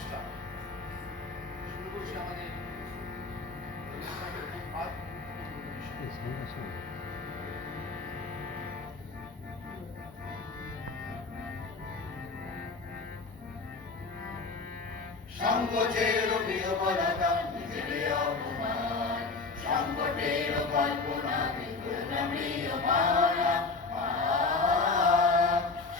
নমস্কার। শুরু করছি আমাদের সংকোচের বিহবলতা নিজের অপমান, সংকটের কল্পনা ম্রিয়মাণা।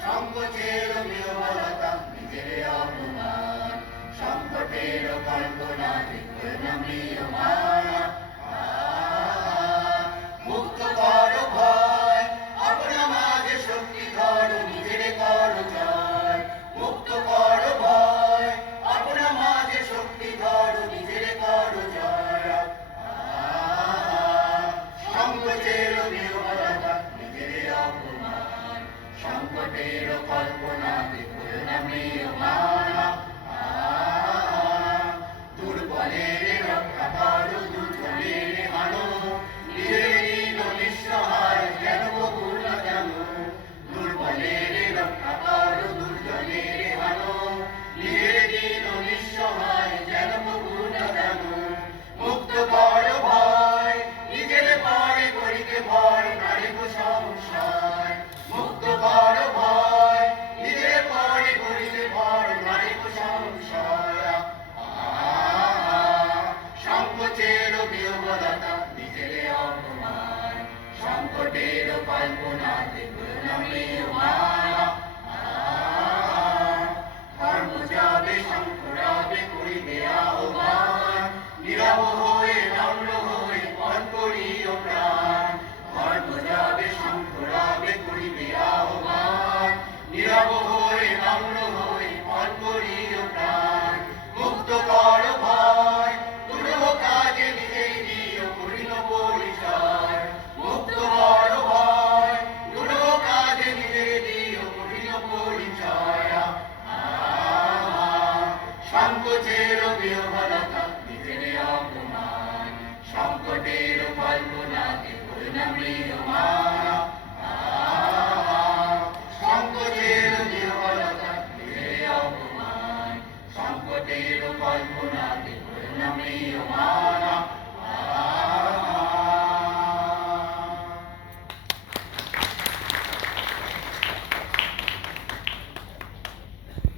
সংকোচের বিহবলতা নিজের অপমান, সংকটের কল্পনা ম্রিয়মাণা। মুক্ত কর ভয়, আপনা মাঝে শক্তি ধর, নিজের কর জয়। মুক্ত কর ভয়, আপনা মাঝে শক্তি ধর, নিজের কর জয়। সংকোচের বিহবলতা নিজের অপমান, সংকটের কল্পনা ম্রিয়মাণা। দুর্বলের রক্ষা কর, দুর্বলের হানো, নিজের দীন নিঃসহায় যেন কবুল না জানো। দুর্বলের রক্ষা কর, দুর্জনের হানো, নিজের দীন নিঃসহায় যেন কবুল না জানো। মুক্ত কর ভয়, নিজের পারে করিতে ভয়, নারী সংশয়। মুক্ত কর ভয়, নিজের পারে করিতে ভয়, নারী সংশয়। সংকোচের বিহবলতা নিজের অপমান, সংকটের কল্পনা ম্রিয়মাণা। ধর্ম যাবে শঙ্করাবে করিবে আহ্বান, নীরব হয়ে নম্র হয়ে পণ করিও প্রাণ। ধর্ম যাবে শঙ্করাবে করিবে আহ্বান, নীরব হয়ে নম্র হয়ে পণ করিও প্রাণ। মুক্ত কর ভয়, দুরূহ কাজে নিজেই দিও করিল পরিচয়। মুক্ত কর ভয়, দুরূহ কাজে নিজেই দিও করিল পরিচয়। সংকোচের বিহবলতা নিজের অপমান, সংকটের কল্পনা ম্রিয়মাণা।